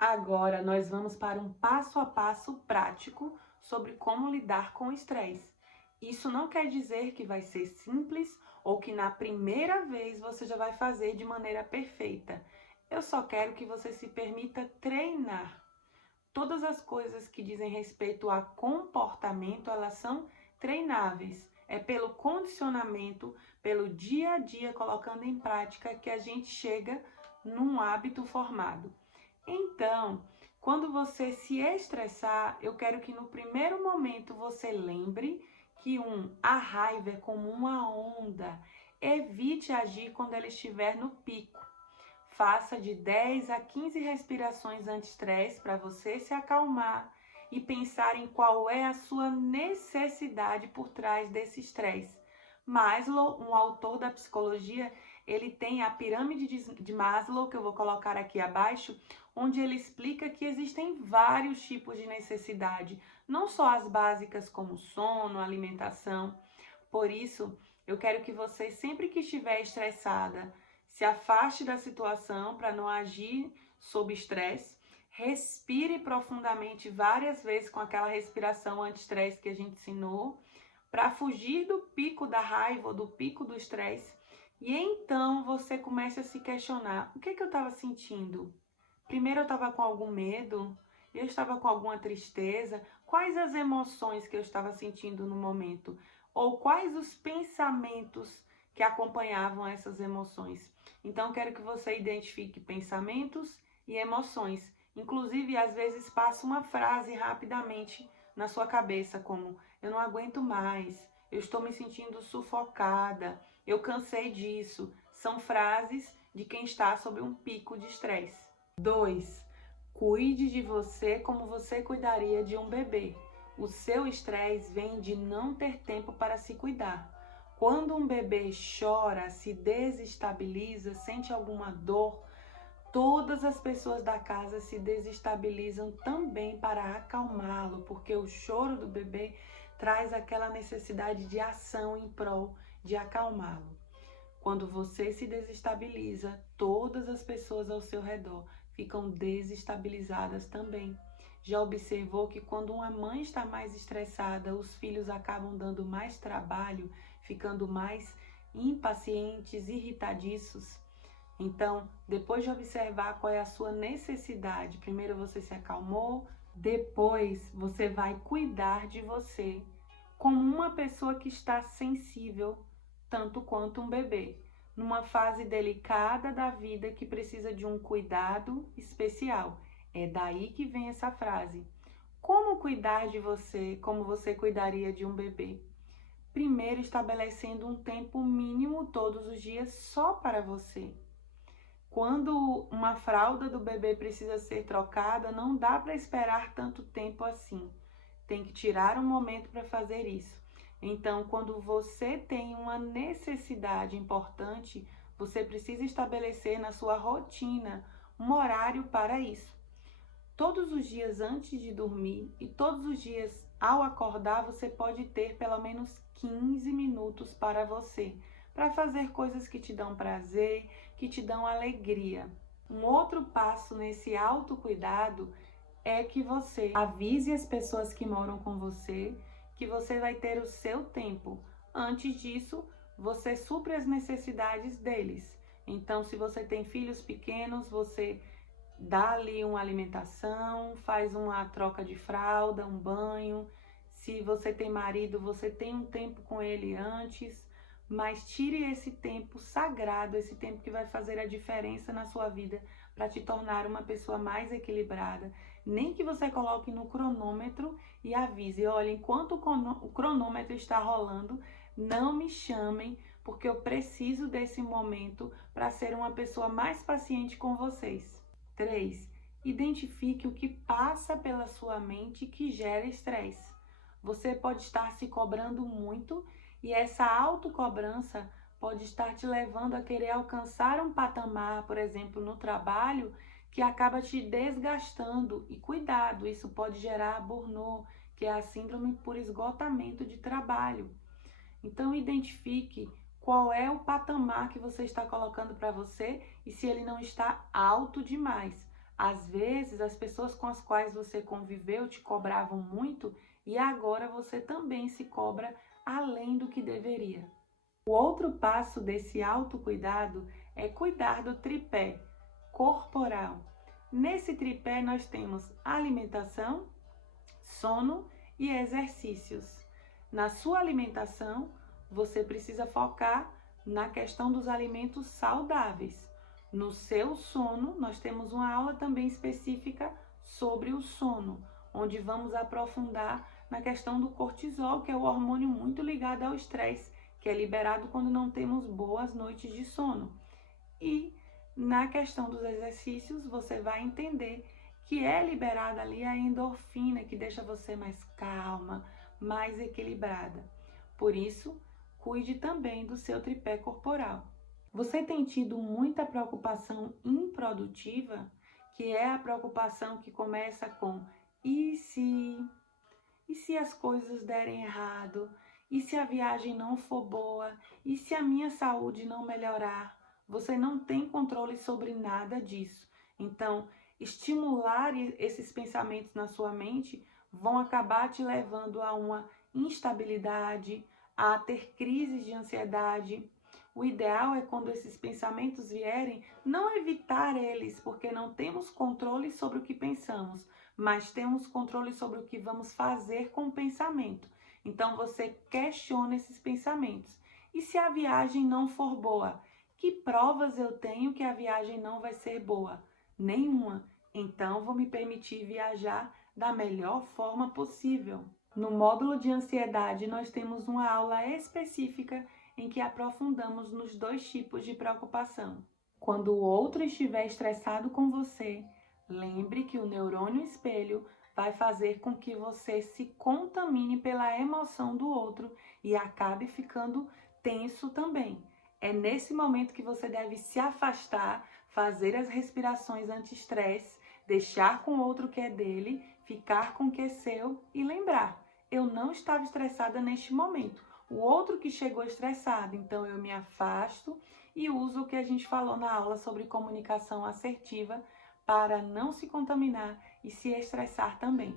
Agora nós vamos para um passo a passo prático sobre como lidar com o estresse. Isso não quer dizer que vai ser simples ou que na primeira vez você já vai fazer de maneira perfeita. Eu só quero que você se permita treinar. Todas as coisas que dizem respeito a comportamento, elas são treináveis. É pelo condicionamento, pelo dia a dia colocando em prática que a gente chega num hábito formado. Então, quando você se estressar, eu quero que no primeiro momento você lembre que a raiva é como uma onda. Evite agir quando ela estiver no pico. Faça de 10 a 15 respirações anti-estresse para você se acalmar e pensar em qual é a sua necessidade por trás desse estresse. Maslow, um autor da psicologia, ele tem a pirâmide de Maslow, que eu vou colocar aqui abaixo, onde ele explica que existem vários tipos de necessidade, não só as básicas como sono, alimentação. Por isso, eu quero que você, sempre que estiver estressada, se afaste da situação para não agir sob estresse. Respire profundamente várias vezes com aquela respiração anti-estresse que a gente ensinou, para fugir do pico da raiva ou do pico do estresse. E então você começa a se questionar: o que eu estava sentindo? Primeiro eu estava com algum medo? Eu estava com alguma tristeza? Quais as emoções que eu estava sentindo no momento? Ou quais os pensamentos que acompanhavam essas emoções? Então, quero que você identifique pensamentos e emoções. Inclusive, às vezes, passa uma frase rapidamente na sua cabeça, como: eu não aguento mais, eu estou me sentindo sufocada, eu cansei disso. São frases de quem está sob um pico de estresse. 2. Cuide de você como você cuidaria de um bebê. O seu estresse vem de não ter tempo para se cuidar. Quando um bebê chora, se desestabiliza, sente alguma dor, todas as pessoas da casa se desestabilizam também para acalmá-lo, porque o choro do bebê traz aquela necessidade de ação em prol de acalmá-lo. Quando você se desestabiliza, todas as pessoas ao seu redor ficam desestabilizadas também. Já observou que quando uma mãe está mais estressada, os filhos acabam dando mais trabalho, ficando mais impacientes, irritadiços? Então, depois de observar qual é a sua necessidade, primeiro você se acalmou, depois você vai cuidar de você como uma pessoa que está sensível, tanto quanto um bebê, numa fase delicada da vida que precisa de um cuidado especial. É daí que vem essa frase. Como cuidar de você como você cuidaria de um bebê? Primeiro, estabelecendo um tempo mínimo todos os dias só para você. Quando uma fralda do bebê precisa ser trocada, não dá para esperar tanto tempo assim. Tem que tirar um momento para fazer isso. Então, quando você tem uma necessidade importante, você precisa estabelecer na sua rotina um horário para isso. Todos os dias antes de dormir e todos os dias ao acordar, você pode ter pelo menos 15 minutos para você, para fazer coisas que te dão prazer, que te dão alegria. Um outro passo nesse autocuidado é que você avise as pessoas que moram com você que você vai ter o seu tempo. Antes disso, você supre as necessidades deles. Então, se você tem filhos pequenos, você dá ali uma alimentação, faz uma troca de fralda, um banho. Se você tem marido, você tem um tempo com ele antes, mas tire esse tempo sagrado, esse tempo que vai fazer a diferença na sua vida para te tornar uma pessoa mais equilibrada. Nem que você coloque no cronômetro e avise: olha, enquanto o cronômetro está rolando, não me chamem, porque eu preciso desse momento para ser uma pessoa mais paciente com vocês. 3. Identifique o que passa pela sua mente que gera estresse. Você pode estar se cobrando muito e essa autocobrança pode estar te levando a querer alcançar um patamar, por exemplo, no trabalho, que acaba te desgastando. E cuidado, isso pode gerar burnout, que é a síndrome por esgotamento de trabalho. Então, identifique qual é o patamar que você está colocando para você e se ele não está alto demais. Às vezes, as pessoas com as quais você conviveu te cobravam muito e agora você também se cobra além do que deveria. O outro passo desse autocuidado é cuidar do tripé corporal. Nesse tripé nós temos alimentação, sono e exercícios. Na sua alimentação, você precisa focar na questão dos alimentos saudáveis. No seu sono, nós temos uma aula também específica sobre o sono, onde vamos aprofundar na questão do cortisol, que é o hormônio muito ligado ao estresse, que é liberado quando não temos boas noites de sono. E na questão dos exercícios, você vai entender que é liberada ali a endorfina, que deixa você mais calma, mais equilibrada. Por isso, cuide também do seu tripé corporal. Você tem tido muita preocupação improdutiva, que é a preocupação que começa com e se? E se as coisas derem errado? E se a viagem não for boa? E se a minha saúde não melhorar? Você não tem controle sobre nada disso. Então, estimular esses pensamentos na sua mente vão acabar te levando a uma instabilidade, a ter crises de ansiedade. O ideal é, quando esses pensamentos vierem, não evitar eles, porque não temos controle sobre o que pensamos, mas temos controle sobre o que vamos fazer com o pensamento. Então você questiona esses pensamentos. E se a viagem não for boa? Que provas eu tenho que a viagem não vai ser boa? Nenhuma. Então vou me permitir viajar da melhor forma possível. No módulo de ansiedade, nós temos uma aula específica em que aprofundamos nos dois tipos de preocupação. Quando o outro estiver estressado com você, lembre que o neurônio espelho vai fazer com que você se contamine pela emoção do outro e acabe ficando tenso também. É nesse momento que você deve se afastar, fazer as respirações anti-estresse, deixar com o outro o que é dele, ficar com o que é seu e lembrar: eu não estava estressada neste momento. O outro que chegou estressado, então eu me afasto e uso o que a gente falou na aula sobre comunicação assertiva para não se contaminar e se estressar também.